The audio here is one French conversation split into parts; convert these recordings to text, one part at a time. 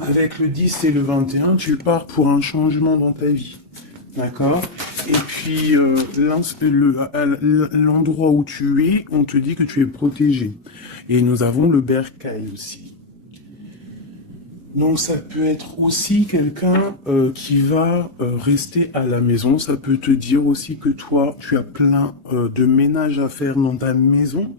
Avec le 10 et le 21, tu pars pour un changement dans ta vie. D'accord? Et puis, l'endroit où tu es, on te dit que tu es protégé. Et nous avons le bercail aussi. Donc, ça peut être aussi quelqu'un qui va rester à la maison. Ça peut te dire aussi que toi, tu as plein de ménage à faire dans ta maison.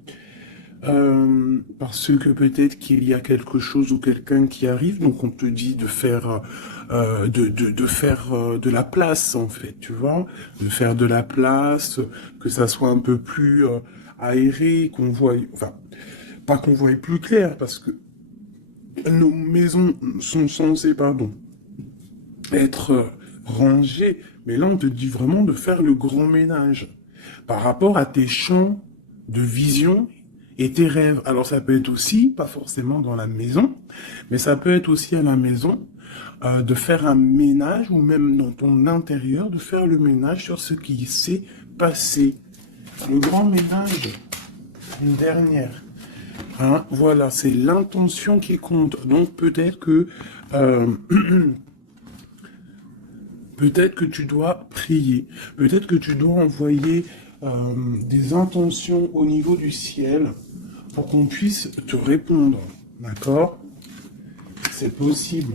Parce que peut-être qu'il y a quelque chose ou quelqu'un qui arrive, donc on te dit de faire de faire de la place en fait, tu vois, de faire de la place, que ça soit un peu plus aéré, qu'on voit, enfin, pas qu'on voit plus clair, parce que nos maisons sont censées, pardon, être rangées, mais là on te dit vraiment de faire le grand ménage par rapport à tes champs de vision et tes rêves. Alors ça peut être aussi, pas forcément dans la maison, mais ça peut être aussi à la maison, de faire un ménage, ou même dans ton intérieur, de faire le ménage sur ce qui s'est passé. Le grand ménage, une dernière. Hein, voilà, c'est l'intention qui compte. Donc peut-être que peut-être que tu dois prier, peut-être que tu dois envoyer des intentions au niveau du ciel pour qu'on puisse te répondre. D'accord? C'est possible.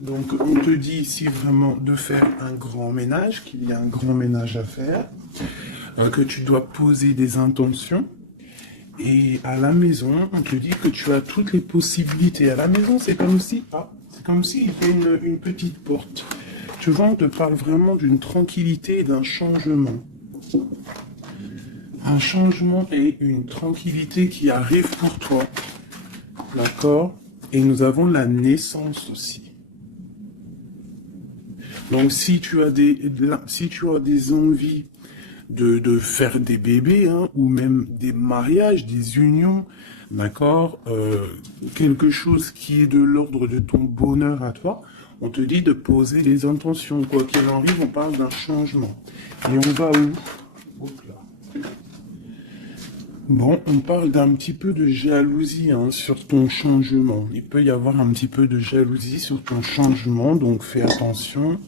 Donc on te dit ici vraiment de faire un grand ménage, qu'il y a un grand ménage à faire, que tu dois poser des intentions. Et à la maison, on te dit que tu as toutes les possibilités. À la maison, c'est comme si, c'est comme s'il y avait une petite porte. Tu vois, on te parle vraiment d'une tranquillité et d'un changement. Un changement et une tranquillité qui arrive pour toi. D'accord? Et nous avons la naissance aussi. Donc si tu as des envies de faire des bébés, hein, ou même des mariages, des unions, d'accord, quelque chose qui est de l'ordre de ton bonheur à toi, on te dit de poser des intentions. Quoi qu'il arrive, on parle d'un changement. Et on va où? Hop là. Bon, on parle d'un petit peu de jalousie, hein, sur ton changement. Il peut y avoir un petit peu de jalousie sur ton changement, donc fais attention.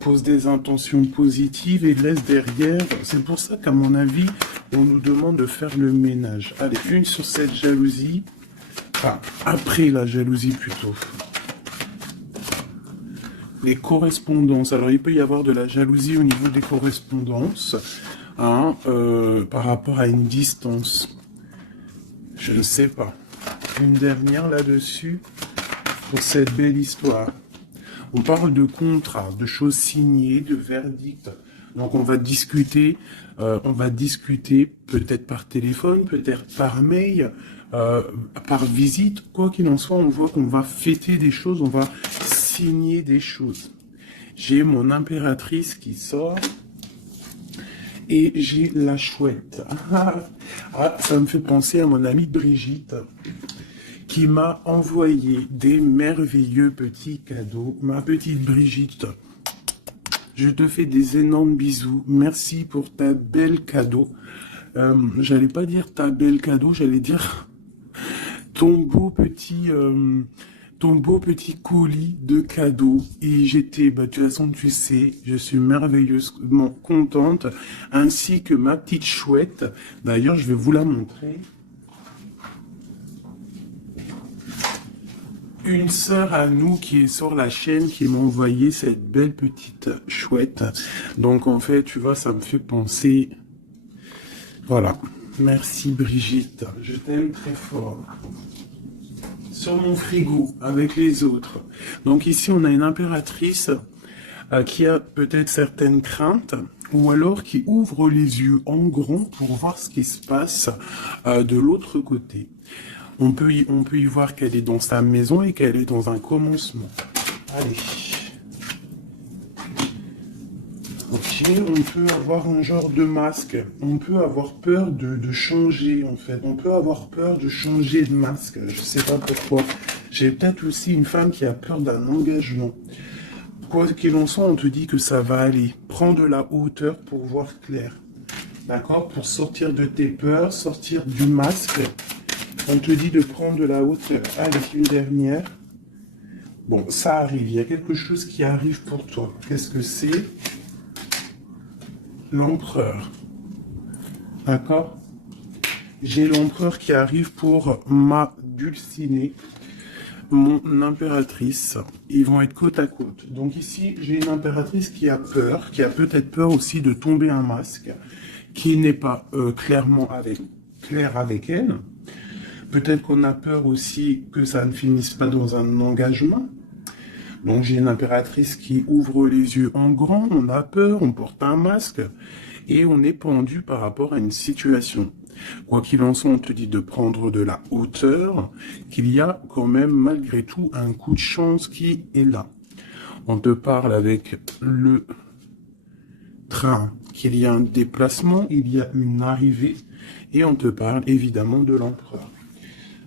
Pose des intentions positives et laisse derrière. C'est pour ça qu'à mon avis, on nous demande de faire le ménage. Allez, une sur cette jalousie. Enfin, après la jalousie plutôt. Les correspondances. Alors, il peut y avoir de la jalousie au niveau des correspondances, hein, par rapport à une distance. Je ne sais pas. Une dernière là-dessus pour cette belle histoire. On parle de contrats, de choses signées, de verdicts. Donc on va discuter peut-être par téléphone, peut-être par mail, par visite. Quoi qu'il en soit, on voit qu'on va fêter des choses, on va signer des choses. J'ai mon impératrice qui sort et j'ai la chouette. Ah, ça me fait penser à mon amie Brigitte, qui m'a envoyé des merveilleux petits cadeaux. Ma petite Brigitte, je te fais des énormes bisous. Merci pour ta belle cadeau. J'allais pas dire ta belle cadeau, j'allais dire ton beau petit colis de cadeaux. Et j'étais, de toute façon, tu sais, je suis merveilleusement contente, ainsi que ma petite chouette. D'ailleurs, je vais vous la montrer. Une sœur à nous qui est sur la chaîne qui m'a envoyé cette belle petite chouette. Donc en fait, tu vois, ça me fait penser. Voilà. Merci Brigitte. Je t'aime très fort. Sur mon frigo, avec les autres. Donc ici, on a une impératrice qui a peut-être certaines craintes, ou alors qui ouvre les yeux en grand pour voir ce qui se passe de l'autre côté. On peut y voir qu'elle est dans sa maison et qu'elle est dans un commencement. Allez. Ok, on peut avoir un genre de masque. On peut avoir peur de changer, en fait. On peut avoir peur de changer de masque. Je sais pas pourquoi. J'ai peut-être aussi une femme qui a peur d'un engagement. Quoi qu'il en soit, on te dit que ça va aller. Prends de la hauteur pour voir clair. D'accord? Pour sortir de tes peurs, sortir du masque. On te dit de prendre de la hauteur. Allez, une dernière. Bon, ça arrive. Il y a quelque chose qui arrive pour toi. Qu'est-ce que c'est? L'empereur. D'accord? J'ai l'empereur qui arrive pour ma dulcinée, mon impératrice. Ils vont être côte à côte. Donc ici, j'ai une impératrice qui a peur, qui a peut-être peur aussi de tomber un masque, qui n'est pas clair avec elle. Peut-être qu'on a peur aussi que ça ne finisse pas dans un engagement. Donc j'ai une impératrice qui ouvre les yeux en grand, on a peur, on porte un masque et on est pendu par rapport à une situation. Quoi qu'il en soit, on te dit de prendre de la hauteur, qu'il y a quand même malgré tout un coup de chance qui est là. On te parle avec le train, qu'il y a un déplacement, il y a une arrivée et on te parle évidemment de l'empereur.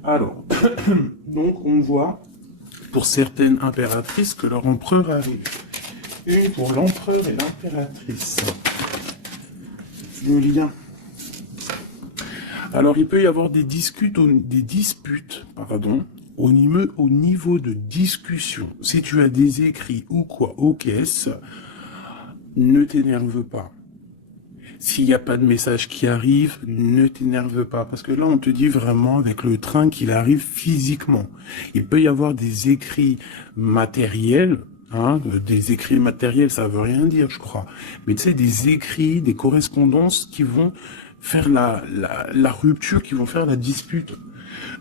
Alors, donc on voit pour certaines impératrices que leur empereur arrive. Une pour l'empereur et l'impératrice. Le lien. Alors il peut y avoir des disputes au niveau de discussion. Si tu as des écrits ou quoi aux caisses, ne t'énerve pas. S'il n'y a pas de message qui arrive, ne t'énerve pas. Parce que là, on te dit vraiment avec le train qu'il arrive physiquement. Il peut y avoir des écrits matériels. Des écrits matériels, ça veut rien dire, je crois. Mais tu sais, des écrits, des correspondances qui vont faire la rupture, qui vont faire la dispute.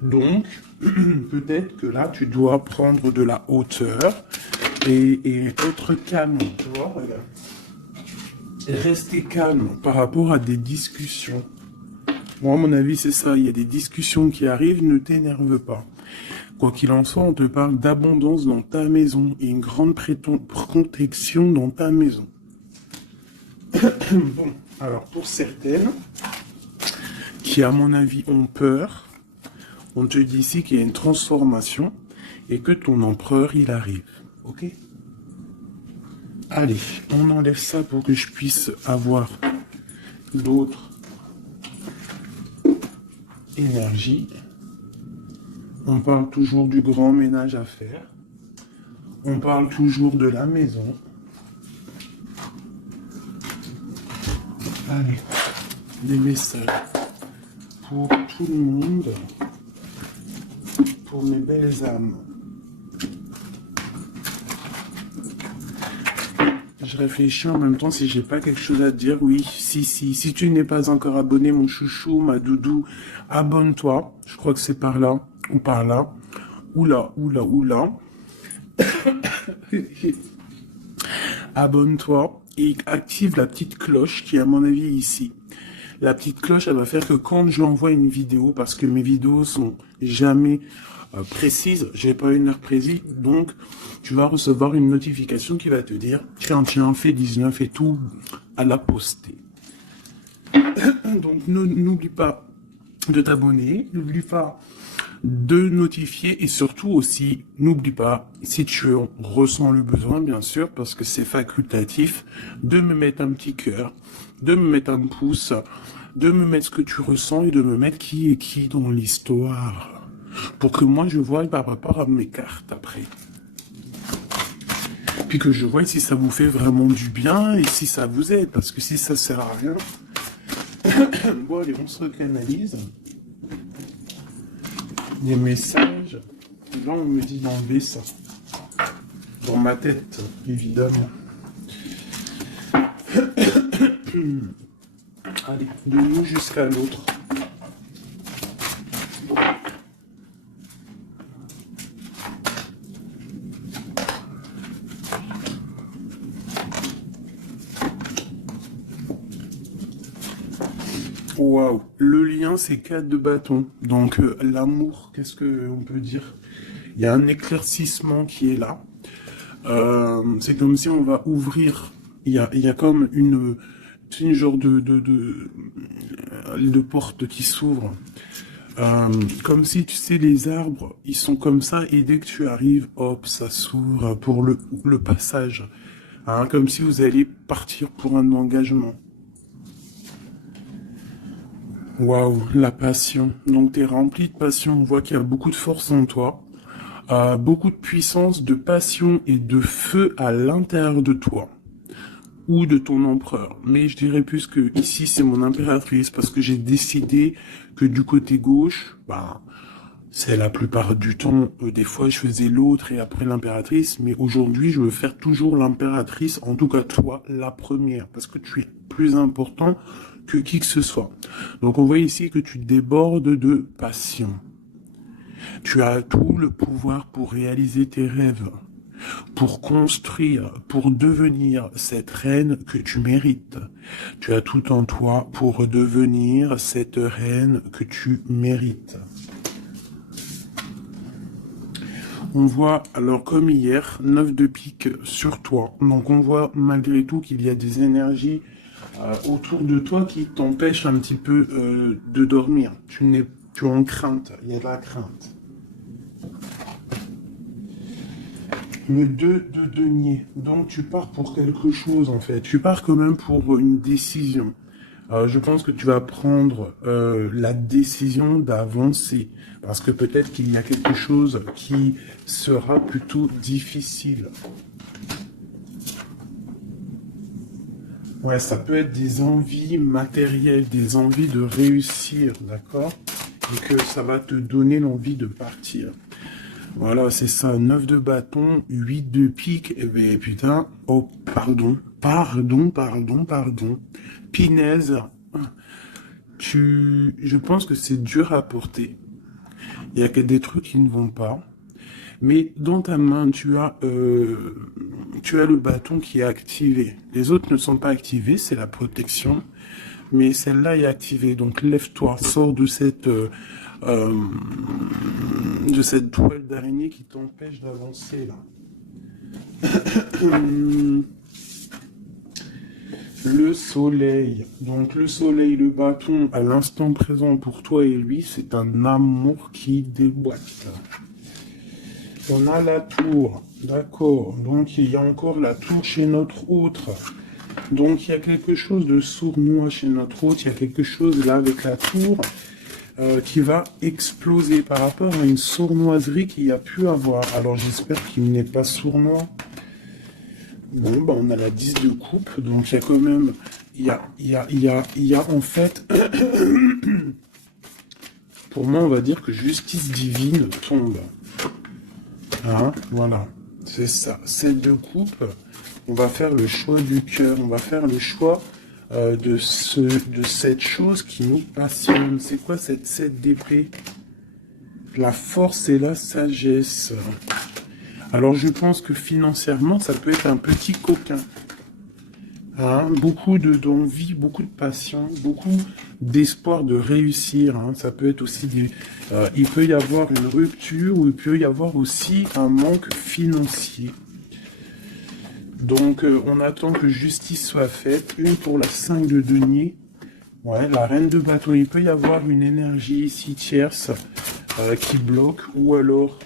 Donc, peut-être que là, tu dois prendre de la hauteur et être calme. Tu vois, regarde. Rester calme par rapport à des discussions. Moi, à mon avis, c'est ça. Il y a des discussions qui arrivent, ne t'énerve pas. Quoi qu'il en soit, on te parle d'abondance dans ta maison et une grande protection dans ta maison. Bon, alors pour certaines qui, à mon avis, ont peur, on te dit ici qu'il y a une transformation et que ton empereur, il arrive. Ok ? Allez, on enlève ça pour que je puisse avoir d'autres énergies. On parle toujours du grand ménage à faire. On parle toujours de la maison. Allez, des messages pour tout le monde, pour mes belles âmes. Je réfléchis en même temps si j'ai pas quelque chose à te dire. Oui, si tu n'es pas encore abonné, mon chouchou, ma doudou, abonne-toi. Je crois que c'est par là ou par là. Oula. Abonne-toi et active la petite cloche qui est à mon avis ici. La petite cloche, elle va faire que quand j'envoie une vidéo, parce que mes vidéos sont jamais précises, j'ai pas une heure précise, donc tu vas recevoir une notification qui va te dire tiens, fais 19 et tout à la poster. Donc n'oublie pas de t'abonner, n'oublie pas de notifier et surtout aussi, n'oublie pas, si tu ressens le besoin, bien sûr, parce que c'est facultatif, de me mettre un petit cœur, de me mettre un pouce, de me mettre ce que tu ressens et de me mettre qui est qui dans l'histoire. Pour que moi je vois par rapport à mes cartes après. Puis que je vois si ça vous fait vraiment du bien et si ça vous aide. Parce que si ça sert à rien... Bon allez, on se recanalise. Des messages. Là on me dit d'enlever ça. Dans ma tête, évidemment. Allez, de nous jusqu'à l'autre. Waouh, le lien c'est 4 de bâton. Donc l'amour, qu'est-ce qu'on peut dire? Il y a un éclaircissement qui est là. C'est comme si on va ouvrir. Il y a comme une genre de porte qui s'ouvre. Comme si, tu sais, les arbres, ils sont comme ça, et dès que tu arrives, hop, ça s'ouvre pour le passage. Comme si vous alliez partir pour un engagement. Waouh, la passion. Donc, tu es rempli de passion. On voit qu'il y a beaucoup de force en toi, beaucoup de puissance, de passion et de feu à l'intérieur de toi ou de ton empereur. Mais je dirais plus que ici, c'est mon impératrice parce que j'ai décidé que du côté gauche, bah, c'est la plupart du temps, des fois je faisais l'autre et après l'impératrice, mais aujourd'hui je veux faire toujours l'impératrice, en tout cas toi, la première, parce que tu es plus important que qui que ce soit. Donc on voit ici que tu débordes de passion. Tu as tout le pouvoir pour réaliser tes rêves, pour construire, pour devenir cette reine que tu mérites. Tu as tout en toi pour devenir cette reine que tu mérites. On voit, alors comme hier, 9 de pique sur toi. Donc on voit malgré tout qu'il y a des énergies autour de toi qui t'empêchent un petit peu de dormir. Tu es en crainte, il y a de la crainte. Le 2 de denier. Donc tu pars pour quelque chose en fait. Tu pars quand même pour une décision. Je pense que tu vas prendre la décision d'avancer. Parce que peut-être qu'il y a quelque chose qui sera plutôt difficile. Ouais, ça peut être des envies matérielles, des envies de réussir, d'accord? Et que ça va te donner l'envie de partir. Voilà, c'est ça, 9 de bâton, 8 de pique, et ben putain, oh, pardon, Pinaise, je pense que c'est dur à porter. Il y a que des trucs qui ne vont pas. Mais dans ta main, tu as le bâton qui est activé. Les autres ne sont pas activés, c'est la protection. Mais celle-là est activée. Donc lève-toi, sors de cette toile d'araignée qui t'empêche d'avancer là. Le soleil. Donc le soleil, le bâton, à l'instant présent pour toi et lui, c'est un amour qui déboîte. On a la tour, d'accord. Donc il y a encore la tour chez notre autre. Donc il y a quelque chose de sournois chez notre autre. Il y a quelque chose là avec la tour qui va exploser par rapport à une sournoiserie qu'il y a pu avoir. Alors j'espère qu'il n'est pas sournois. Bon, bah on a la 10 de coupe, donc il y a quand même, il y a en fait, pour moi on va dire que justice divine tombe. Hein, voilà, c'est ça, 7 de coupe, on va faire le choix du cœur, on va faire le choix de cette chose qui nous passionne. C'est quoi cette 7 d'épée? La force et la sagesse. Alors je pense que financièrement, ça peut être un petit coquin. Hein, beaucoup d'envie, beaucoup de passion, beaucoup d'espoir de réussir. Hein. Ça peut être aussi il peut y avoir une rupture ou il peut y avoir aussi un manque financier. Donc on attend que justice soit faite. Une pour la 5 de denier. Ouais, la reine de bâton. Il peut y avoir une énergie ici tierce qui bloque ou alors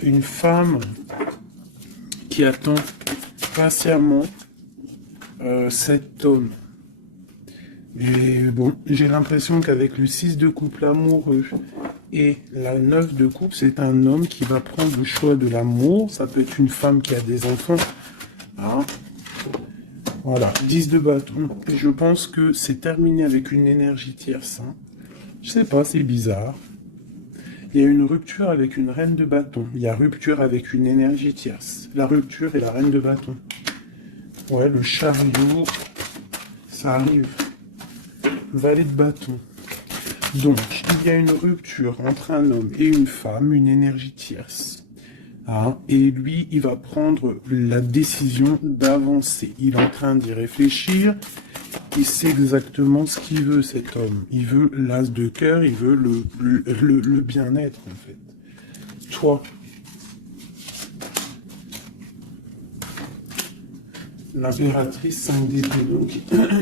une femme qui attend patiemment cet homme. Et bon, j'ai l'impression qu'avec le 6 de coupe, l'amoureux, et la 9 de coupe, c'est un homme qui va prendre le choix de l'amour. Ça peut être une femme qui a des enfants. Hein. Voilà, 10 de bâton. Et je pense que c'est terminé avec une énergie tierce. Hein. Je sais pas, c'est bizarre. Il y a une rupture avec une reine de bâton. Il y a rupture avec une énergie tierce. La rupture et la reine de bâton. Ouais, le chariot, ça arrive. Valet de bâton. Donc, il y a une rupture entre un homme et une femme, une énergie tierce. Hein, et lui, il va prendre la décision d'avancer. Il est en train d'y réfléchir. Il sait exactement ce qu'il veut, cet homme. Il veut l'as de cœur, il veut le bien-être, en fait. Toi, l'impératrice 5 d'épée. Donc,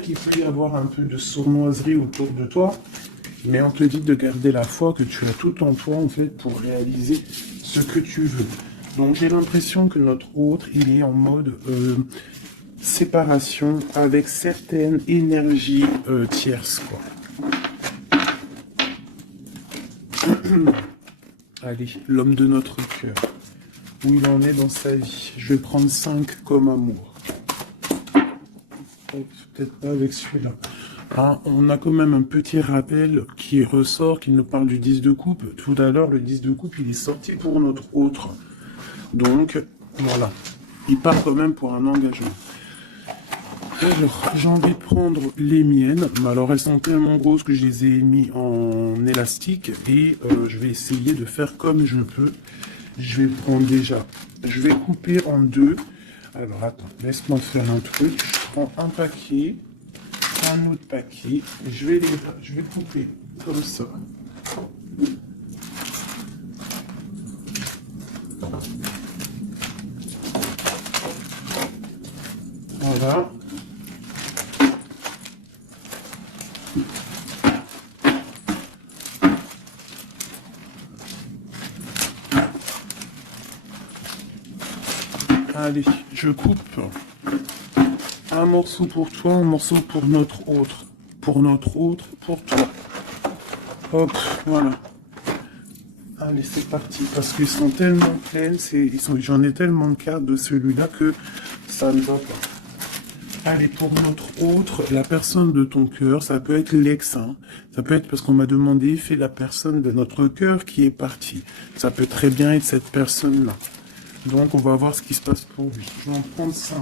il peut y avoir un peu de sournoiserie autour de toi, mais on te dit de garder la foi, que tu as tout en toi, en fait, pour réaliser ce que tu veux. Donc, j'ai l'impression que notre autre, il est en mode... séparation avec certaines énergies tierces, quoi. Allez, l'homme de notre cœur. Où il en est dans sa vie. Je vais prendre 5 comme amour. Peut-être pas avec celui-là. Ah, on a quand même un petit rappel qui ressort, qui nous parle du 10 de coupe. Tout à l'heure, le 10 de coupe, il est sorti pour notre autre. Donc, voilà. Il part quand même pour un engagement. Alors, j'ai envie de prendre les miennes. Mais alors, elles sont tellement grosses que je les ai mis en élastique. Et je vais essayer de faire comme je peux. Je vais prendre déjà. Je vais couper en deux. Alors, attends, laisse-moi faire un truc. Je prends un paquet, un autre paquet. Et je vais couper comme ça. Voilà. Allez, je coupe un morceau pour toi, un morceau pour notre autre. Pour notre autre, pour toi. Hop, voilà. Allez, c'est parti. Parce qu'ils sont tellement pleines, j'en ai tellement de cartes de celui-là que ça ne va pas. Allez, pour notre autre, la personne de ton cœur, ça peut être l'ex, hein. Ça peut être parce qu'on m'a demandé, fais la personne de notre cœur qui est partie. Ça peut très bien être cette personne-là. Donc, on va voir ce qui se passe pour lui. Je vais en prendre 5.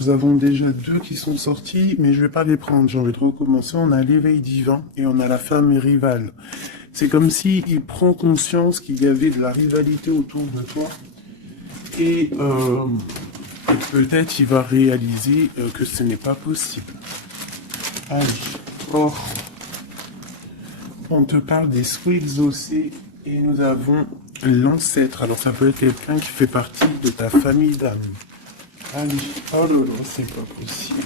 Nous avons déjà 2 qui sont sortis, mais je vais pas les prendre. J'ai envie de recommencer. On a l'éveil divin et on a la femme rivale. C'est comme si il prend conscience qu'il y avait de la rivalité autour de toi. Et peut-être il va réaliser que ce n'est pas possible. Allez. Oh. On te parle des souhaits exaucés. Et nous avons l'ancêtre. Alors ça peut être quelqu'un qui fait partie de ta famille d'âme. Allez, oh là là, c'est pas possible.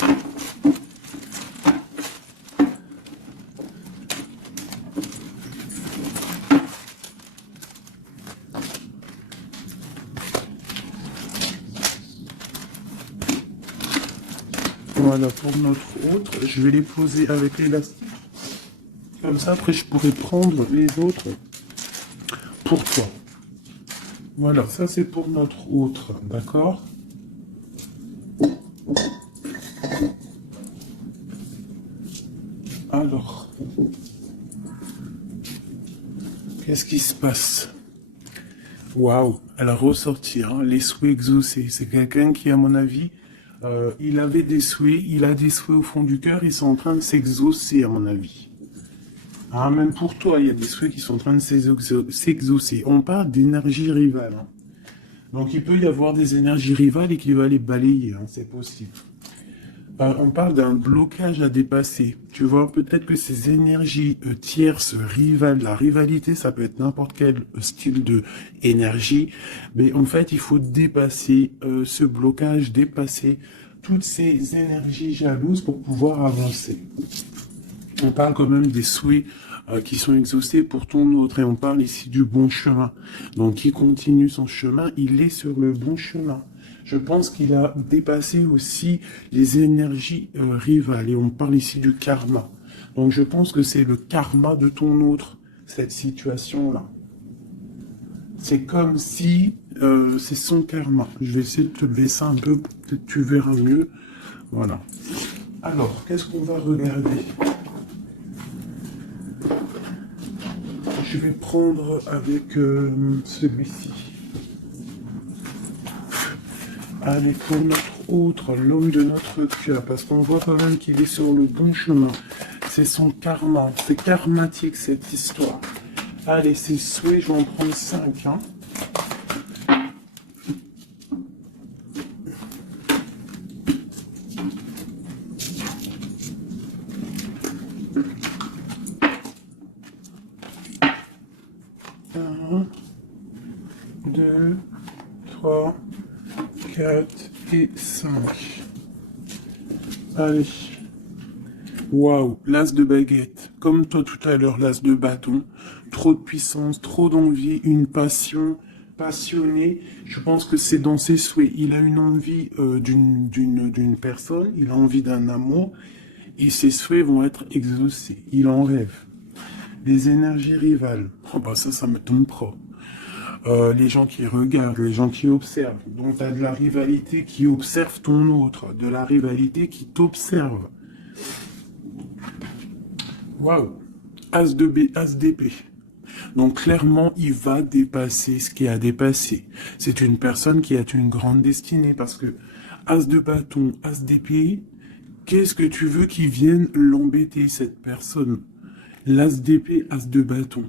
Voilà, pour notre autre, je vais les poser avec l'élastique. Comme ça, après, je pourrai prendre les autres pour toi. Voilà, ça c'est pour notre autre, d'accord? Alors, qu'est-ce qui se passe? Waouh, elle a ressorti, hein, les souhaits exaucés. C'est quelqu'un qui, à mon avis, il avait des souhaits, il a des souhaits au fond du cœur, ils sont en train de s'exaucer, à mon avis. Ah, même pour toi, il y a des souhaits qui sont en train de s'exaucer. On parle d'énergie rivale, hein. Donc, il peut y avoir des énergies rivales et qu'il va les balayer, hein, c'est possible. On parle d'un blocage à dépasser. Tu vois, peut-être que ces énergies tierces, rivales, la rivalité, ça peut être n'importe quel style de énergie, mais en fait, il faut dépasser ce blocage, dépasser toutes ces énergies jalouses pour pouvoir avancer. On parle quand même des souhaits qui sont exaucés pour ton autre, et on parle ici du bon chemin. Donc, il continue son chemin, il est sur le bon chemin. Je pense qu'il a dépassé aussi les énergies rivales, et on parle ici du karma. Donc, je pense que c'est le karma de ton autre, cette situation-là. C'est comme si c'est son karma. Je vais essayer de te baisser un peu, peut-être tu verras mieux. Voilà. Alors, qu'est-ce qu'on va regarder ? Je vais prendre avec celui-ci. Allez, pour notre autre, l'homme de notre cœur, parce qu'on voit quand même qu'il est sur le bon chemin. C'est son karma, c'est karmatique cette histoire. Allez, c'est souhait, je vais en prendre 5. Hein. Un, 2, 3, 4 et 5. Allez. Waouh, l'as de baguette. Comme toi tout à l'heure, l'as de bâton. Trop de puissance, trop d'envie, une passion passionné. Je pense que c'est dans ses souhaits. Il a une envie d'une personne, il a envie d'un amour, et ses souhaits vont être exaucés. Il en rêve. Les énergies rivales, oh bah ça me tombe trop. Les gens qui regardent, les gens qui observent. Donc tu as de la rivalité qui observe ton autre, de la rivalité qui t'observe. Waouh. As de B, As d'épée. Donc clairement, il va dépasser ce qui a dépassé. C'est une personne qui a une grande destinée parce que As de bâton, As d'épée, qu'est-ce que tu veux qu'il vienne l'embêter, cette personne? L'As d'épée, As de bâton.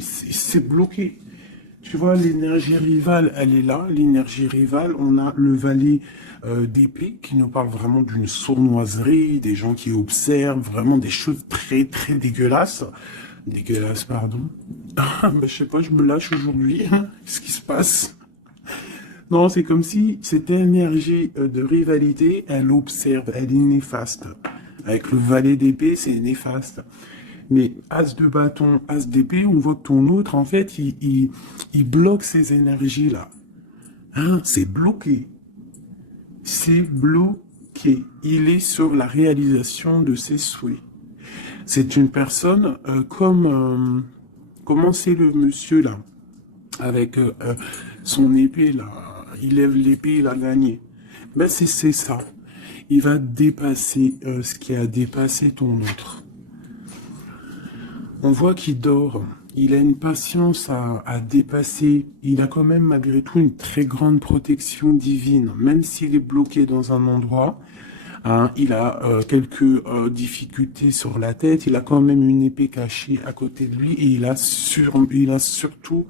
C'est bloqué. Tu vois, l'énergie rivale, elle est là. L'énergie rivale, on a le valet d'épée qui nous parle vraiment d'une sournoiserie, des gens qui observent vraiment des choses très, très dégueulasses. Dégueulasse, pardon. Ah, bah, je sais pas, je me lâche aujourd'hui. Qu'est-ce qui se passe? Non, c'est comme si cette énergie de rivalité, elle observe, elle est néfaste. Avec le valet d'épée, c'est néfaste. Mais As de bâton, As d'épée, on voit que ton autre, en fait, il bloque ces énergies-là. Hein, c'est bloqué. C'est bloqué. Il est sur la réalisation de ses souhaits. C'est une personne comment c'est le monsieur là, avec son épée là, il lève l'épée, il a gagné. Ben c'est ça. Il va dépasser ce qui a dépassé ton autre. On voit qu'il dort. Il a une patience à dépasser. Il a quand même malgré tout une très grande protection divine, même s'il est bloqué dans un endroit. Hein, il a quelques difficultés sur la tête, il a quand même une épée cachée à côté de lui et il a surtout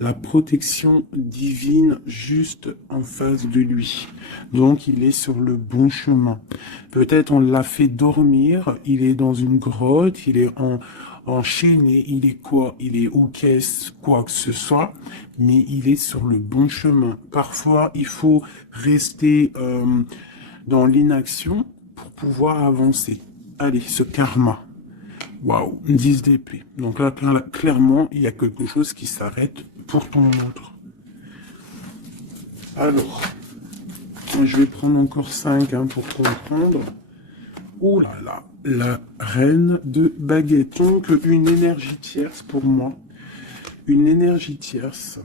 la protection divine juste en face de lui. Donc il est sur le bon chemin. Peut-être on l'a fait dormir, il est dans une grotte, il est enchaîné, il est quoi? Il est aux caisses, quoi que ce soit, mais il est sur le bon chemin. Parfois il faut rester dans l'inaction pour pouvoir avancer. Allez, ce karma. Waouh, 10 d'épée. Donc là, clairement, il y a quelque chose qui s'arrête pour ton autre. Alors, je vais prendre encore 5 pour comprendre. Oh là là, la reine de baguette. Donc, une énergie tierce pour moi. Une énergie tierce.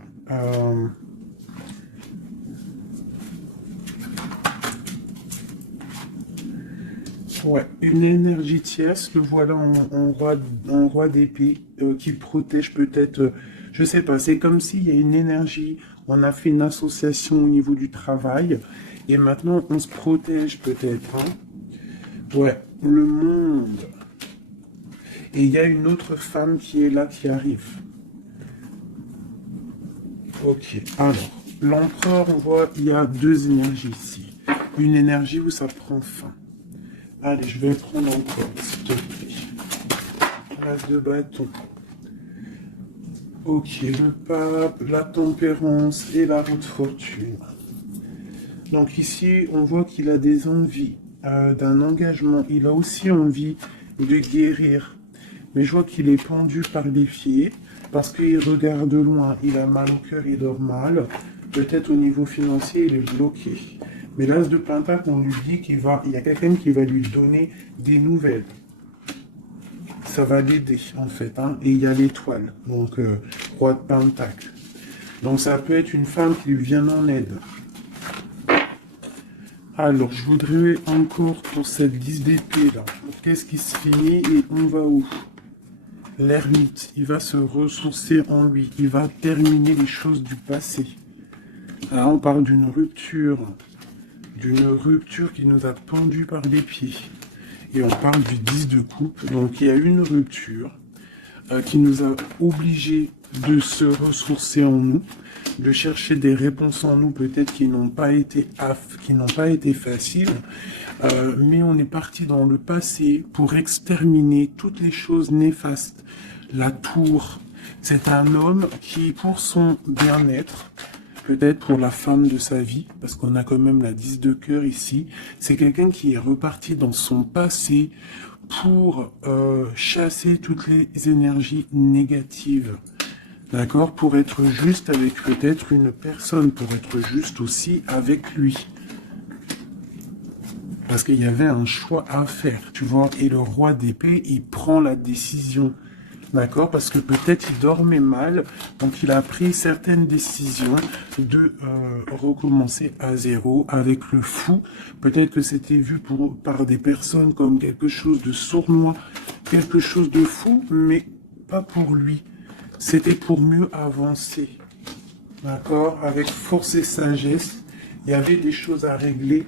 Ouais, une énergie tierce, le voilà en roi d'épée qui protège peut-être, je sais pas, c'est comme s'il y a une énergie, on a fait une association au niveau du travail et maintenant on se protège peut-être. Hein. Ouais, le monde. Et il y a une autre femme qui est là, qui arrive. Ok, alors, l'empereur, on voit, il y a deux énergies ici. Une énergie où ça prend fin. Allez, je vais prendre encore, s'il te plaît. L'as de bâton. Ok, le pape, la tempérance et la haute fortune. Donc ici, on voit qu'il a des envies d'un engagement. Il a aussi envie de guérir. Mais je vois qu'il est pendu par les pieds parce qu'il regarde loin. Il a mal au cœur, il dort mal. Peut-être au niveau financier, il est bloqué. Mais l'as de pentacle, on lui dit il y a quelqu'un qui va lui donner des nouvelles. Ça va l'aider, en fait. Hein. Et il y a l'étoile, donc roi de pentacle. Donc ça peut être une femme qui lui vient en aide. Alors, je voudrais encore pour cette 10 d'épée là. Qu'est-ce qui se finit et on va où? L'ermite, il va se ressourcer en lui. Il va terminer les choses du passé. Là, on parle d'une rupture qui nous a pendus par les pieds. Et on parle du 10 de coupe. Donc il y a une rupture qui nous a obligés de se ressourcer en nous, de chercher des réponses en nous peut-être qui n'ont pas été faciles. Mais on est parti dans le passé pour exterminer toutes les choses néfastes. La tour, c'est un homme qui, pour son bien-être, peut-être pour la femme de sa vie, parce qu'on a quand même la 10 de cœur ici, c'est quelqu'un qui est reparti dans son passé pour chasser toutes les énergies négatives. D'accord? Pour être juste avec peut-être une personne, pour être juste aussi avec lui. Parce qu'il y avait un choix à faire, tu vois. Et le roi d'épée, il prend la décision. D'accord? Parce que peut-être il dormait mal, donc il a pris certaines décisions de recommencer à zéro avec le fou. Peut-être que c'était vu par des personnes comme quelque chose de sournois, quelque chose de fou, mais pas pour lui. C'était pour mieux avancer. D'accord? Avec force et sagesse, il y avait des choses à régler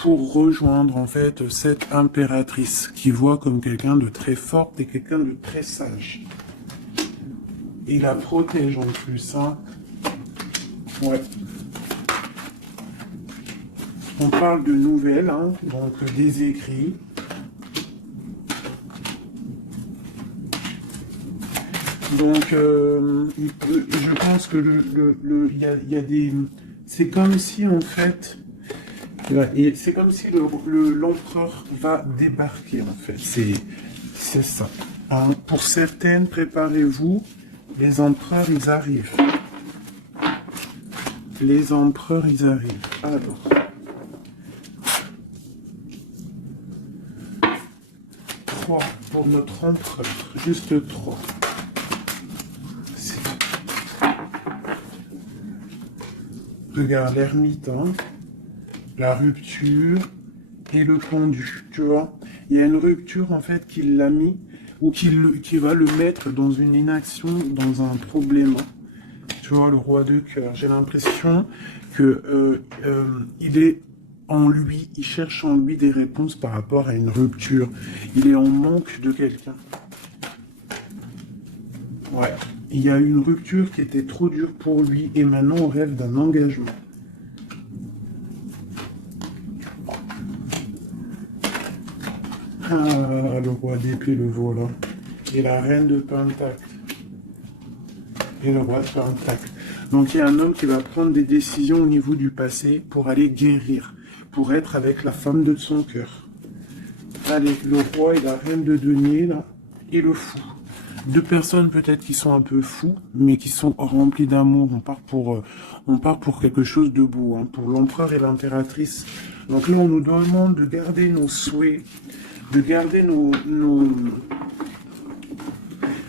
pour rejoindre en fait cette impératrice qui voit comme quelqu'un de très fort et quelqu'un de très sage. Il la protège en plus, hein. Ouais. On parle de nouvelles, hein, donc des écrits. Donc, je pense que il y a des... C'est comme si, en fait... Ouais, c'est comme si l'empereur va débarquer, en fait. C'est ça. Hein, pour certaines, préparez-vous. Les empereurs, ils arrivent. Les empereurs, ils arrivent. Alors. 3 pour notre empereur. Juste 3. Regarde l'ermite, hein, la rupture et le pendu, tu vois. Il y a une rupture, en fait, qui l'a mis, ou qui va le mettre dans une inaction, dans un problème. Tu vois, le roi de cœur. J'ai l'impression que il est en lui, il cherche en lui des réponses par rapport à une rupture. Il est en manque de quelqu'un. Ouais. Il y a une rupture qui était trop dure pour lui et maintenant on rêve d'un engagement. Ah, le roi d'épée, le voilà. Et la reine de Pentacle. Et le roi de Pentacle. Donc il y a un homme qui va prendre des décisions au niveau du passé pour aller guérir, pour être avec la femme de son cœur. Allez, le roi et la reine de denier, là, et le fou. Deux personnes peut-être qui sont un peu fous, mais qui sont remplies d'amour. On part pour quelque chose de beau, hein, pour l'empereur et l'impératrice. Donc là, on nous demande de garder nos souhaits, de garder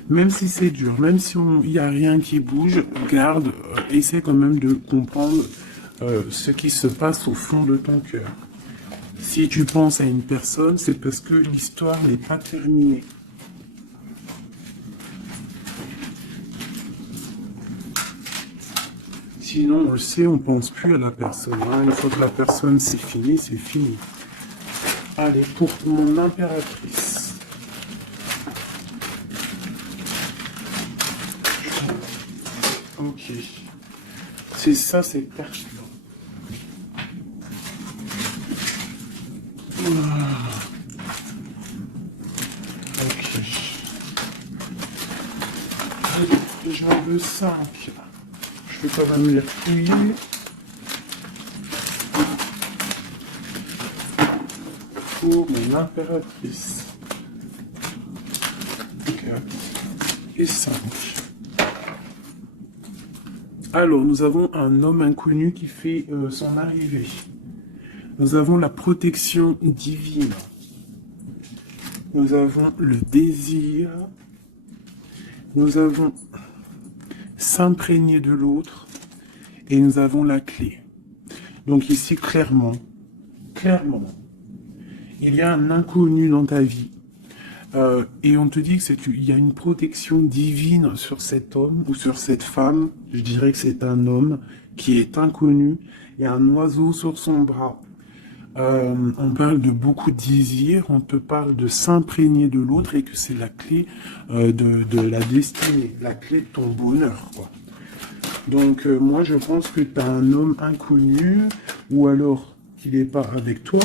même si c'est dur, même si il n'y a rien qui bouge, garde, essaie quand même de comprendre ce qui se passe au fond de ton cœur. Si tu penses à une personne, c'est parce que l'histoire n'est pas terminée. Sinon, on le sait, on pense plus à la personne. Hein. Une fois que la personne, c'est fini, c'est fini. Allez, pour mon impératrice. Ok. C'est ça, c'est pertinent. Ok. Allez, j'en veux 5. Je vais quand même les fouiller. Pour mon impératrice. 4 et 5. Alors, nous avons un homme inconnu qui fait son arrivée. Nous avons la protection divine. Nous avons le désir. Nous avons s'imprégner de l'autre. Et nous avons la clé. Donc ici, clairement, il y a un inconnu dans ta vie. Et on te dit qu'il y a une protection divine sur cet homme ou sur cette femme. Je dirais que c'est un homme qui est inconnu. Il y a un oiseau sur son bras. On parle de beaucoup de désirs. On te parle de s'imprégner de l'autre et que c'est la clé de la destinée, la clé de ton bonheur, quoi. Donc moi je pense que tu as un homme inconnu ou alors qu'il n'est pas avec toi.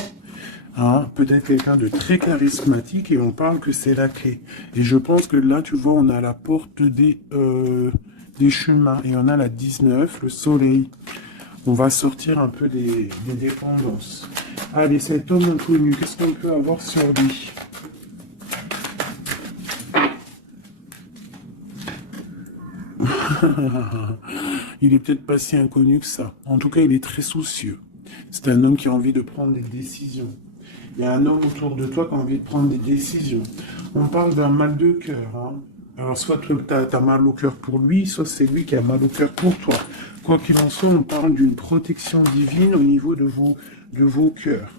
Hein, peut-être quelqu'un de très charismatique et on parle que c'est la clé. Et je pense que là, tu vois, on a la porte des chemins et on a la 19, le soleil. On va sortir un peu des dépendances. Allez, cet homme inconnu, qu'est-ce qu'on peut avoir sur lui? Il est peut-être pas si inconnu que ça. En tout cas, il est très soucieux. C'est un homme qui a envie de prendre des décisions. Il y a un homme autour de toi qui a envie de prendre des décisions. On parle d'un mal de cœur. Hein. Alors, soit tu as mal au cœur pour lui, soit c'est lui qui a mal au cœur pour toi. Quoi qu'il en soit, on parle d'une protection divine au niveau de vos cœurs.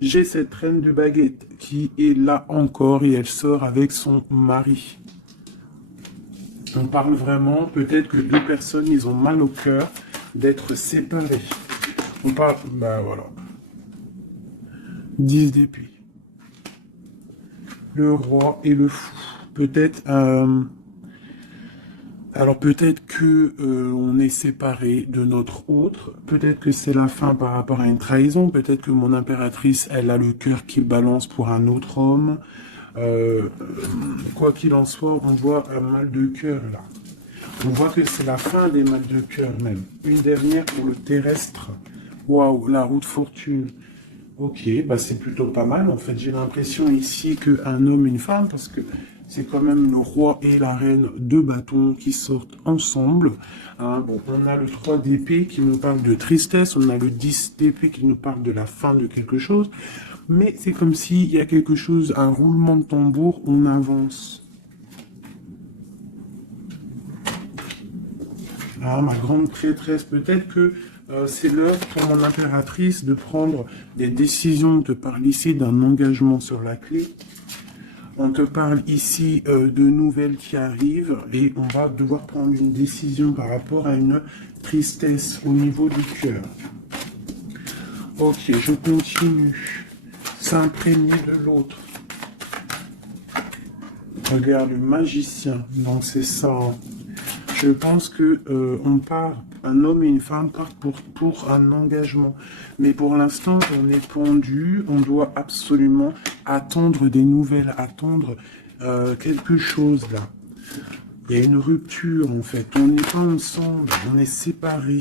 J'ai cette reine de baguette qui est là encore et elle sort avec son mari. On parle vraiment, peut-être que deux personnes, ils ont mal au cœur d'être séparés. On parle, ben voilà. 10 d'épée. Le roi et le fou. Peut-être, alors peut-être que on est séparés de notre autre. Peut-être que c'est la fin par rapport à une trahison. Peut-être que mon impératrice, elle a le cœur qui balance pour un autre homme. Quoi qu'il en soit, on voit un mal de cœur là. On voit que c'est la fin des mal de cœur même. Une dernière pour le terrestre. Waouh, la roue de fortune. Ok, bah c'est plutôt pas mal. En fait, j'ai l'impression ici qu'un homme et une femme, parce que c'est quand même le roi et la reine de bâtons qui sortent ensemble. Hein, bon, on a le 3 d'épée qui nous parle de tristesse, on a le 10 d'épée qui nous parle de la fin de quelque chose. Mais c'est comme s'il y a quelque chose, un roulement de tambour, on avance. Ah, ma grande prêtresse, peut-être que c'est l'heure pour mon impératrice de prendre des décisions. On te parle ici d'un engagement sur la clé. On te parle ici de nouvelles qui arrivent et on va devoir prendre une décision par rapport à une tristesse au niveau du cœur. Ok, je continue. S'imprégner de l'autre. Regarde, le magicien. Donc c'est ça. Hein. Je pense que on part, un homme et une femme partent pour un engagement. Mais pour l'instant, on est pendu, on doit absolument attendre des nouvelles, attendre quelque chose là. Il y a une rupture en fait, on n'est pas ensemble, on est séparés.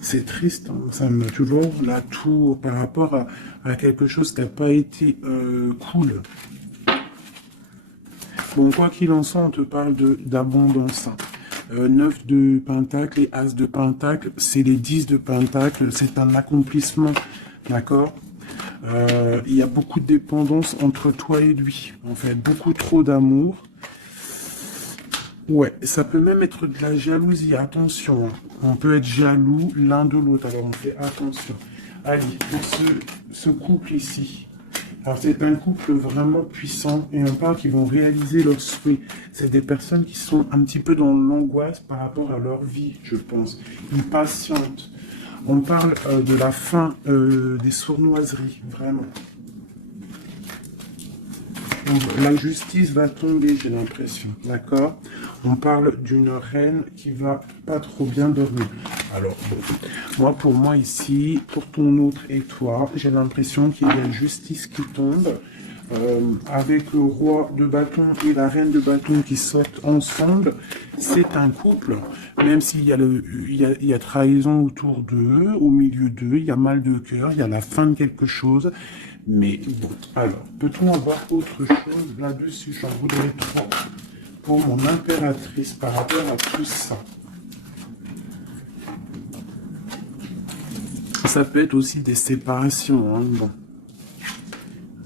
C'est triste, hein. Ça me toujours la tour par rapport à quelque chose qui n'a pas été cool. Bon, quoi qu'il en soit, on te parle d'abondance. 9 de pentacle et as de pentacle, c'est les 10 de pentacle, c'est un accomplissement, d'accord. Il y a beaucoup de dépendance entre toi et lui, en fait, beaucoup trop d'amour. Ouais, ça peut même être de la jalousie, attention, hein. On peut être jaloux l'un de l'autre, alors on fait attention. Allez, pour ce couple ici, alors c'est un couple vraiment puissant et on parle qu'ils vont réaliser leurs souhaits. C'est des personnes qui sont un petit peu dans l'angoisse par rapport à leur vie, je pense. Ils patientent. On parle de la fin des sournoiseries, vraiment. La justice va tomber, j'ai l'impression, d'accord. On parle d'une reine qui va pas trop bien dormir. Alors, bon, pour moi ici, pour ton autre et toi, j'ai l'impression qu'il y a une justice qui tombe, avec le roi de bâton et la reine de bâton qui sortent ensemble. C'est un couple, même s'il y a il y a trahison autour d'eux, au milieu d'eux, il y a mal de cœur, il y a la fin de quelque chose. Mais bon, alors, peut-on avoir autre chose là-dessus? J'en voudrais trop pour mon impératrice par rapport à tout ça. Ça peut être aussi des séparations, hein, bon.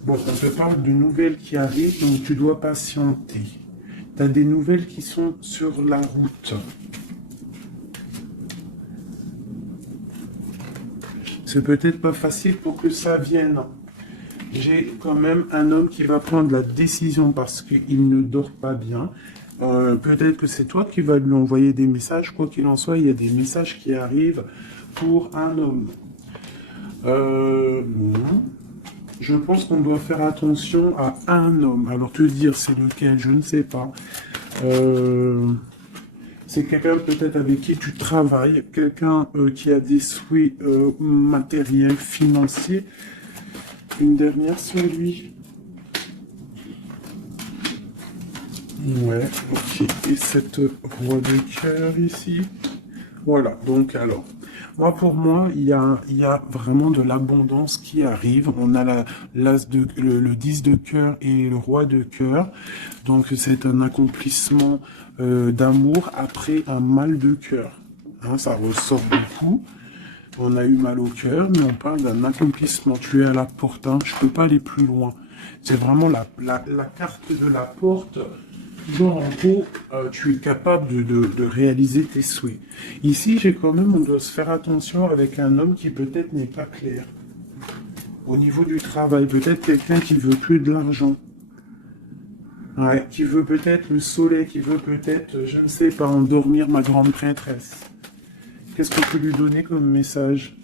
Bon, on te parle de nouvelles qui arrivent, donc tu dois patienter. Tu as des nouvelles qui sont sur la route. C'est peut-être pas facile pour que ça vienne. J'ai quand même un homme qui va prendre la décision parce qu'il ne dort pas bien. Peut-être que c'est toi qui vas lui envoyer des messages. Quoi qu'il en soit, il y a des messages qui arrivent pour un homme. Bon. Je pense qu'on doit faire attention à un homme. Alors te dire c'est lequel, je ne sais pas. C'est quelqu'un peut-être avec qui tu travailles, quelqu'un qui a des souhaits matériels, financiers. Une dernière sur lui. Ouais, ok. Et cette roi de cœur ici. Voilà, donc alors, Moi, pour moi, il y a vraiment de l'abondance qui arrive. On a le 10 de cœur et le roi de cœur. Donc, c'est un accomplissement d'amour après un mal de cœur. Hein, ça ressort beaucoup. On a eu mal au cœur, mais on parle d'un accomplissement. Tu es à la porte, hein. Je peux pas aller plus loin. C'est vraiment la carte de la porte. Genre, en gros, tu es capable de réaliser tes souhaits. Ici, j'ai quand même, on doit se faire attention avec un homme qui peut-être n'est pas clair. Au niveau du travail, peut-être quelqu'un qui veut que de l'argent. Ouais, qui veut peut-être le soleil, qui veut peut-être, je ne sais pas, endormir ma grande prêtresse. Qu'est-ce qu'on peut lui donner comme message?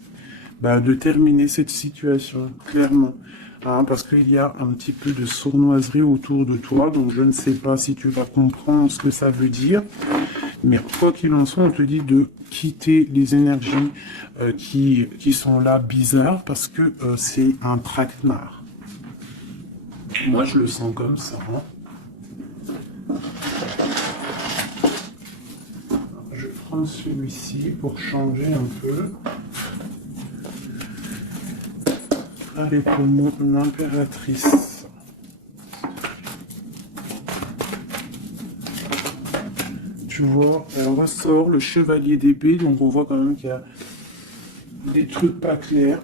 Bah, de terminer cette situation, clairement. Hein, parce qu'il y a un petit peu de sournoiserie autour de toi, donc je ne sais pas si tu vas comprendre ce que ça veut dire. Mais quoi qu'il en soit, on te dit de quitter les énergies qui sont là bizarres, parce que c'est un traquenard. Moi, je le sens comme ça. Hein. Je prends celui-ci pour changer un peu. Allez, pour mon impératrice. Tu vois, elle ressort le chevalier d'épée, donc on voit quand même qu'il y a des trucs pas clairs.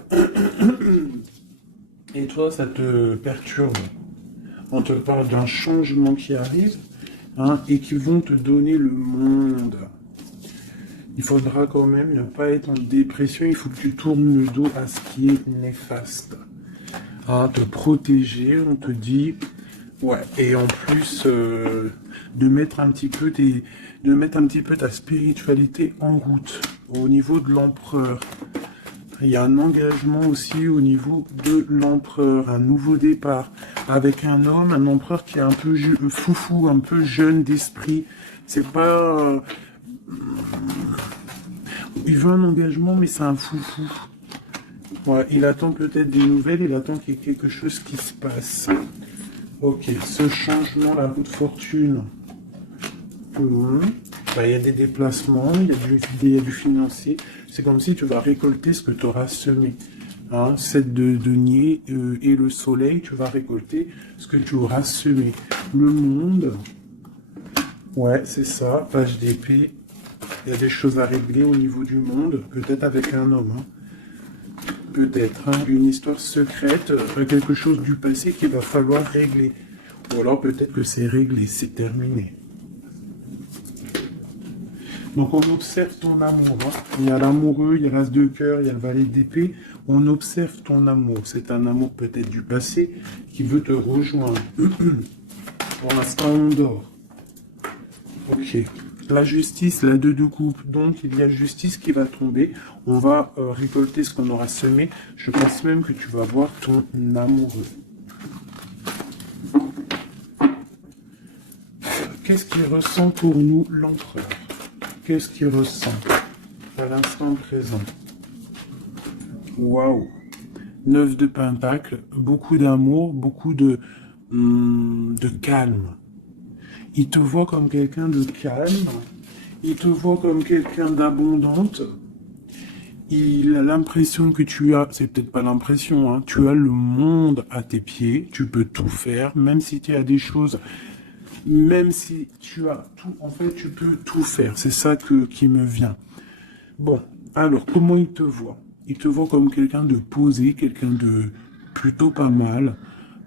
Et toi, ça te perturbe. On te parle d'un changement qui arrive, hein, et qui vont te donner le monde. Il faudra quand même ne pas être en dépression, il faut que tu tournes le dos à ce qui est néfaste. Hein, te protéger, on te dit, ouais, et en plus de mettre un petit peu ta spiritualité en route au niveau de l'empereur. Il y a un engagement aussi au niveau de l'empereur, un nouveau départ avec un homme, un empereur qui est un peu foufou, un peu jeune d'esprit. C'est pas il veut un engagement, mais c'est un foufou. Ouais, il attend peut-être des nouvelles, il attend qu'il y ait quelque chose qui se passe. Ok, ce changement, la roue de fortune. Bah, il y a des déplacements, il y a du financier. C'est comme si tu vas récolter ce que tu auras semé. Hein, 7 de denier et le soleil, tu vas récolter ce que tu auras semé. Le monde, ouais, c'est ça, page d'épée. Il y a des choses à régler au niveau du monde, peut-être avec un homme. Hein. Peut-être hein, une histoire secrète, quelque chose du passé qu'il va falloir régler. Ou alors peut-être que c'est réglé, c'est terminé. Donc on observe ton amour. Hein. Il y a l'amoureux, il y a l'as de cœur, il y a le valet d'épée. On observe ton amour. C'est un amour peut-être du passé qui veut te rejoindre. Pour l'instant, on dort. Ok. La justice, la 2 de coupe. Donc il y a justice qui va tomber. On va récolter ce qu'on aura semé. Je pense même que tu vas voir ton amoureux. Qu'est-ce qu'il ressent pour nous, l'empereur? Qu'est-ce qu'il ressent à l'instant présent? Waouh! 9 de pentacles, beaucoup d'amour, beaucoup de calme. Il te voit comme quelqu'un de calme, il te voit comme quelqu'un d'abondante. Il a l'impression que tu as, c'est peut-être pas l'impression, hein, tu as le monde à tes pieds, tu peux tout faire, même si tu as des choses, même si tu as tout, en fait, tu peux tout faire. C'est ça qui me vient. Bon, alors, comment il te voit? Il te voit comme quelqu'un de posé, quelqu'un de plutôt pas mal,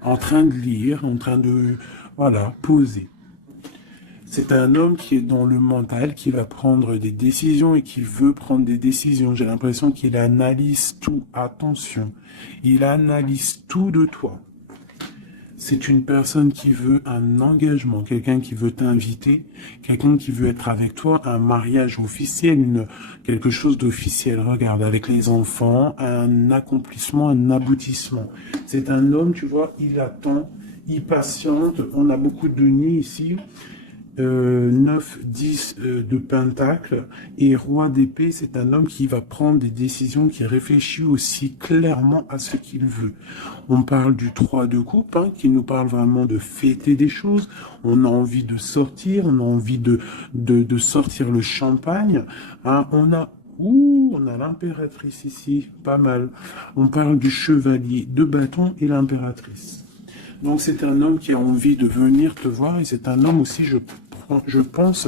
en train de lire, en train de, voilà, poser. C'est un homme qui est dans le mental, qui va prendre des décisions et qui veut prendre des décisions. J'ai l'impression qu'il analyse tout. Attention, il analyse tout de toi. C'est une personne qui veut un engagement, quelqu'un qui veut t'inviter, quelqu'un qui veut être avec toi, un mariage officiel, quelque chose d'officiel. Regarde, avec les enfants, un accomplissement, un aboutissement. C'est un homme, tu vois, il attend, il patiente. On a beaucoup de nids ici. 9, 10 de pentacle et roi d'épée, c'est un homme qui va prendre des décisions, qui réfléchit aussi clairement à ce qu'il veut. On parle du 3 de coupe, hein, qui nous parle vraiment de fêter des choses. On a envie de sortir, on a envie de sortir le champagne. Hein, on a Ouh, on a l'impératrice ici, pas mal. On parle du chevalier de bâton et l'impératrice. Donc c'est un homme qui a envie de venir te voir et c'est un homme aussi, je pense,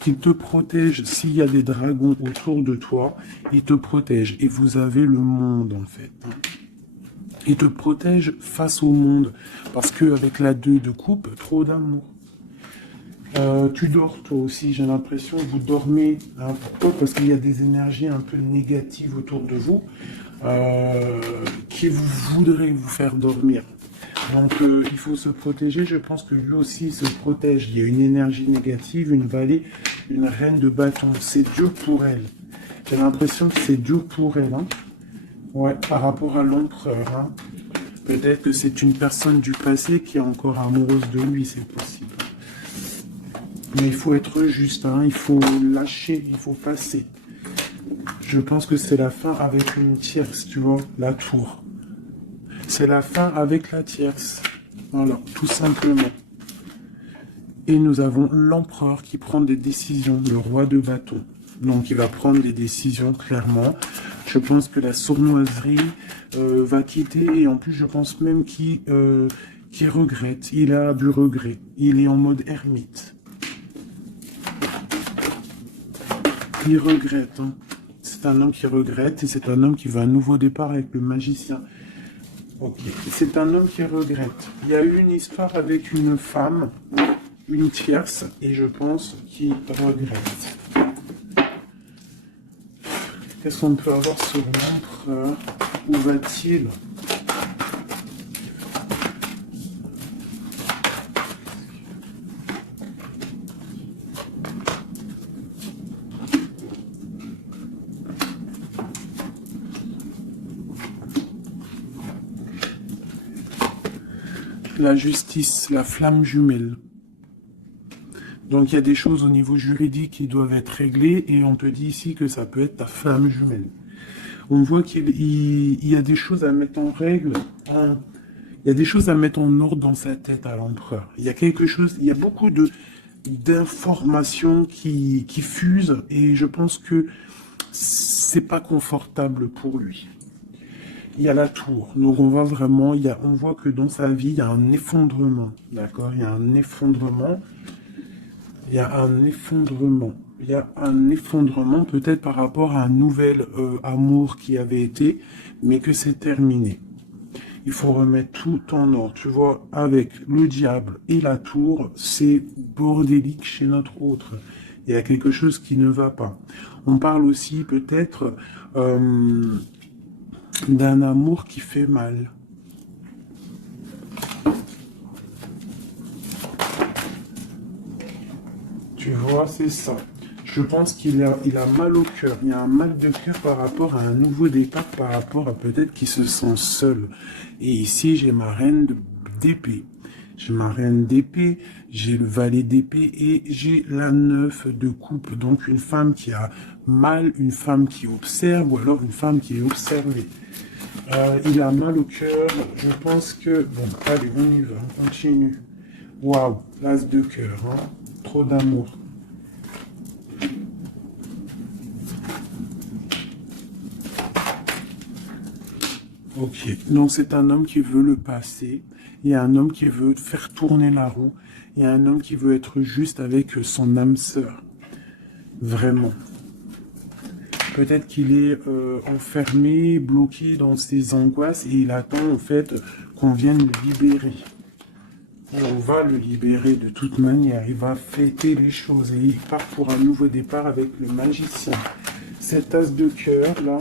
qu'il te protège. S'il y a des dragons autour de toi, il te protège. Et vous avez le monde en fait. Il te protège face au monde. Parce qu'avec la 2 de coupe, trop d'amour. Tu dors toi aussi, j'ai l'impression, vous dormez. Hein, pourquoi? Parce qu'il y a des énergies un peu négatives autour de vous qui vous voudraient vous faire dormir. Donc il faut se protéger, je pense que lui aussi se protège. Il y a une énergie négative, une vallée, une reine de bâton. C'est dur pour elle. J'ai l'impression que c'est dur pour elle. Hein. Ouais, par rapport à l'empereur. Hein. Peut-être que c'est une personne du passé qui est encore amoureuse de lui, c'est possible. Mais il faut être juste, hein, il faut lâcher, il faut passer. Je pense que c'est la fin avec une tierce, tu vois, la tour. C'est la fin avec la tierce. Voilà, tout simplement. Et nous avons l'empereur qui prend des décisions, le roi de bâton. Donc il va prendre des décisions clairement. Je pense que la sournoiserie va quitter et en plus je pense même qu'il regrette. Il a du regret. Il est en mode ermite. Il regrette. Hein. C'est un homme qui regrette et c'est un homme qui veut un nouveau départ avec le magicien. Ok. C'est un homme qui regrette. Il y a eu une histoire avec une femme, une tierce, et je pense qu'il regrette. Qu'est-ce qu'on peut avoir sur l'empereur? Où va-t-il? La justice, la flamme jumelle. Donc il y a des choses au niveau juridique qui doivent être réglées et on te dit ici que ça peut être ta flamme jumelle. On voit qu'il y a des choses à mettre en règle, hein. Il y a des choses à mettre en ordre dans sa tête à l'empereur. Il y a quelque chose, il y a beaucoup d'informations qui fusent et je pense que c'est pas confortable pour lui. Il y a la tour, donc on voit vraiment, on voit que dans sa vie, il y a un effondrement, d'accord? Il y a un effondrement, il y a un effondrement, il y a un effondrement peut-être par rapport à un nouvel amour qui avait été, mais que c'est terminé. Il faut remettre tout en ordre, tu vois, avec le diable et la tour, c'est bordélique chez notre autre. Il y a quelque chose qui ne va pas. On parle aussi peut-être d'un amour qui fait mal. Tu vois, c'est ça. Je pense qu'il a mal au cœur. Il y a un mal de cœur par rapport à un nouveau départ, par rapport à peut-être qu'il se sent seul. Et ici, j'ai ma reine d'épée. J'ai ma reine d'épée, j'ai le valet d'épée et j'ai la 9 de coupe. Donc une femme qui a mal, une femme qui observe ou alors une femme qui est observée. Il a mal au cœur. Je pense que... Bon, allez, on y va, on continue. Waouh, l'as de cœur, hein. Trop d'amour. Ok, donc c'est un homme qui veut le passer. Il y a un homme qui veut faire tourner la roue. Il y a un homme qui veut être juste avec son âme sœur. Vraiment. Peut-être qu'il est enfermé, bloqué dans ses angoisses et il attend en fait qu'on vienne le libérer. Et on va le libérer de toute manière. Il va fêter les choses et il part pour un nouveau départ avec le magicien. Cet as de cœur là.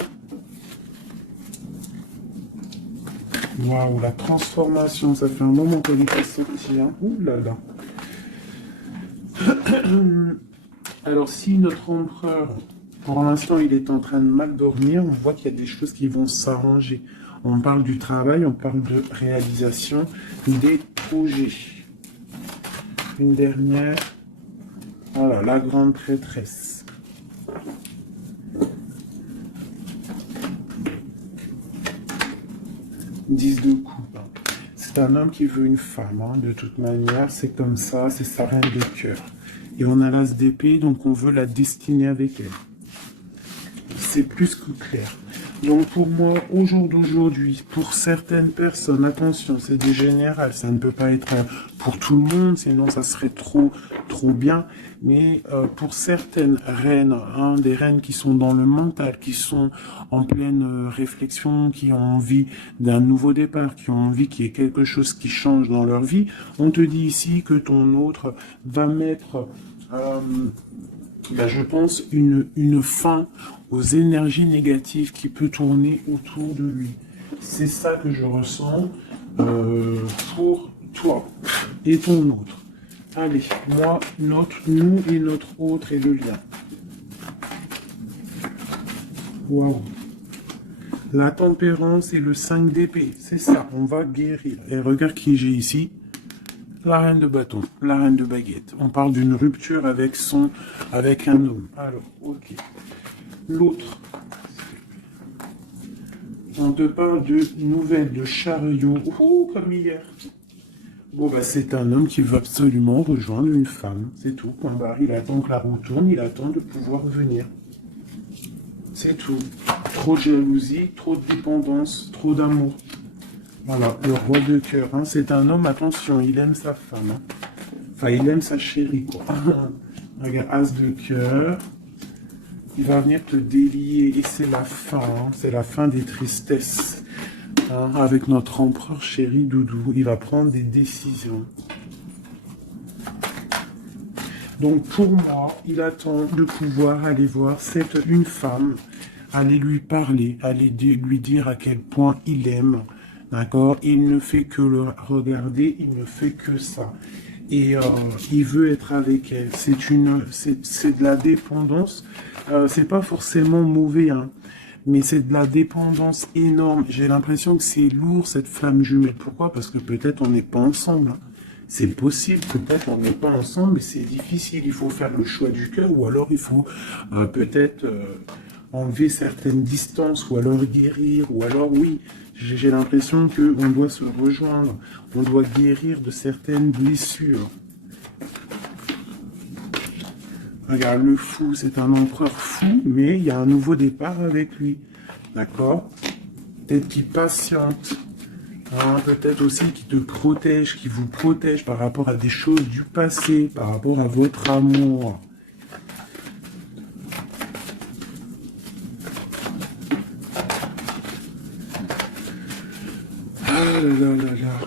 Waouh, la transformation, ça fait un moment qu'elle est sortie. Hein. Ouh là là. Alors si notre empereur, pour l'instant, il est en train de mal dormir, on voit qu'il y a des choses qui vont s'arranger. On parle du travail, on parle de réalisation des projets. Une dernière. Voilà, la grande prêtresse. Dix de coupe. C'est un homme qui veut une femme, hein, de toute manière, c'est comme ça, c'est sa reine de cœur. Et on a l'as d'épée, donc on veut la destiner avec elle. c'est plus que clair. Donc pour moi, au jour d'aujourd'hui, pour certaines personnes, attention, c'est des générales, ça ne peut pas être pour tout le monde, sinon ça serait trop bien. Mais pour certaines reines, hein, des reines qui sont dans le mental, qui sont en pleine réflexion, qui ont envie d'un nouveau départ, qui ont envie qu'il y ait quelque chose qui change dans leur vie, on te dit ici que ton autre va mettre... je pense une fin aux énergies négatives qui peut tourner autour de lui. C'est ça que je ressens pour toi et ton autre. Allez, moi, nous et notre autre et le lien. Waouh. La tempérance et le 5 d'épée, c'est ça, on va guérir. Et regarde qui j'ai ici. La reine de bâton, la reine de baguette. On parle d'une rupture avec un homme. Alors, ok. L'autre. On te parle de nouvelles de chariot. Ouh, comme hier. Bon, c'est un homme qui veut absolument rejoindre une femme. C'est tout. Point barre. Il attend que la roue tourne. Il attend de pouvoir venir. C'est tout. Trop de jalousie, trop de dépendance, trop d'amour. Voilà, le roi de cœur. Hein. C'est un homme, attention, il aime sa femme. Hein. Enfin, il aime sa chérie, quoi. Regarde, as de cœur. Il va venir te délier et c'est la fin. Hein. C'est la fin des tristesses. Hein. Avec notre empereur chéri Doudou, il va prendre des décisions. Donc pour moi, il attend de pouvoir aller voir une femme, aller lui parler, aller lui dire à quel point il aime. D'accord? Il ne fait que le regarder, il ne fait que ça. Et il veut être avec elle. C'est de la dépendance. C'est pas forcément mauvais, hein, mais c'est de la dépendance énorme. J'ai l'impression que c'est lourd, cette flamme jumelle. Pourquoi? Parce que peut-être on n'est pas ensemble. Hein. C'est possible, peut-être on n'est pas ensemble, mais c'est difficile. Il faut faire le choix du cœur, ou alors il faut peut-être enlever certaines distances, ou alors guérir, ou alors oui. J'ai l'impression qu'on doit se rejoindre, on doit guérir de certaines blessures. Regarde, le fou, c'est un empereur fou, mais il y a un nouveau départ avec lui. D'accord? Peut-être qu'il patiente. Hein, peut-être aussi qu'il te protège, qu'il vous protège par rapport à des choses du passé, par rapport à votre amour. Ah là là là.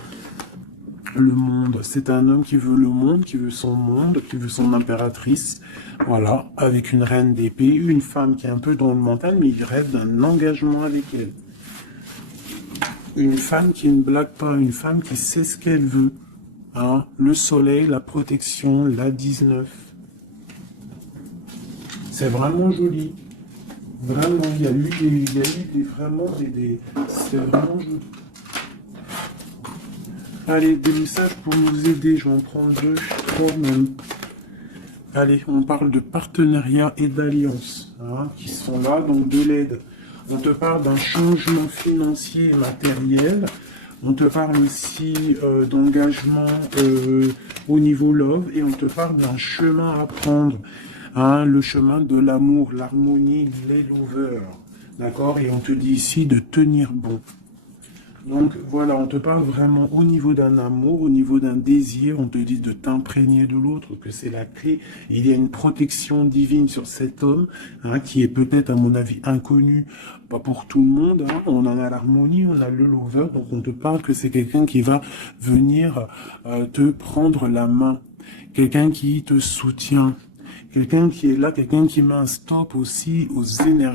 Le monde, c'est un homme qui veut le monde, qui veut son impératrice. Voilà, avec une reine d'épée, une femme qui est un peu dans le mental, mais il rêve d'un engagement avec elle. Une femme qui ne blague pas, une femme qui sait ce qu'elle veut. Hein, le soleil, la protection, la 19. C'est vraiment joli. Vraiment, il y a eu c'est vraiment joli. Allez, des messages pour nous aider. Je vais en prendre 2, 3 même. Allez, on parle de partenariat et d'alliance, hein, qui sont là, donc de l'aide. On te parle d'un changement financier et matériel. On te parle aussi d'engagement au niveau love. Et on te parle d'un chemin à prendre. Hein, le chemin de l'amour, l'harmonie, les lovers. D'accord? Et on te dit ici de tenir bon. Donc voilà, on te parle vraiment au niveau d'un amour, au niveau d'un désir, on te dit de t'imprégner de l'autre, que c'est la clé. Il y a une protection divine sur cet homme, hein, qui est peut-être à mon avis inconnu, pas pour tout le monde. Hein. On en a l'harmonie, on a le lover, donc on te parle que c'est quelqu'un qui va venir te prendre la main, quelqu'un qui te soutient, quelqu'un qui est là, quelqu'un qui met un stop aussi aux énergies.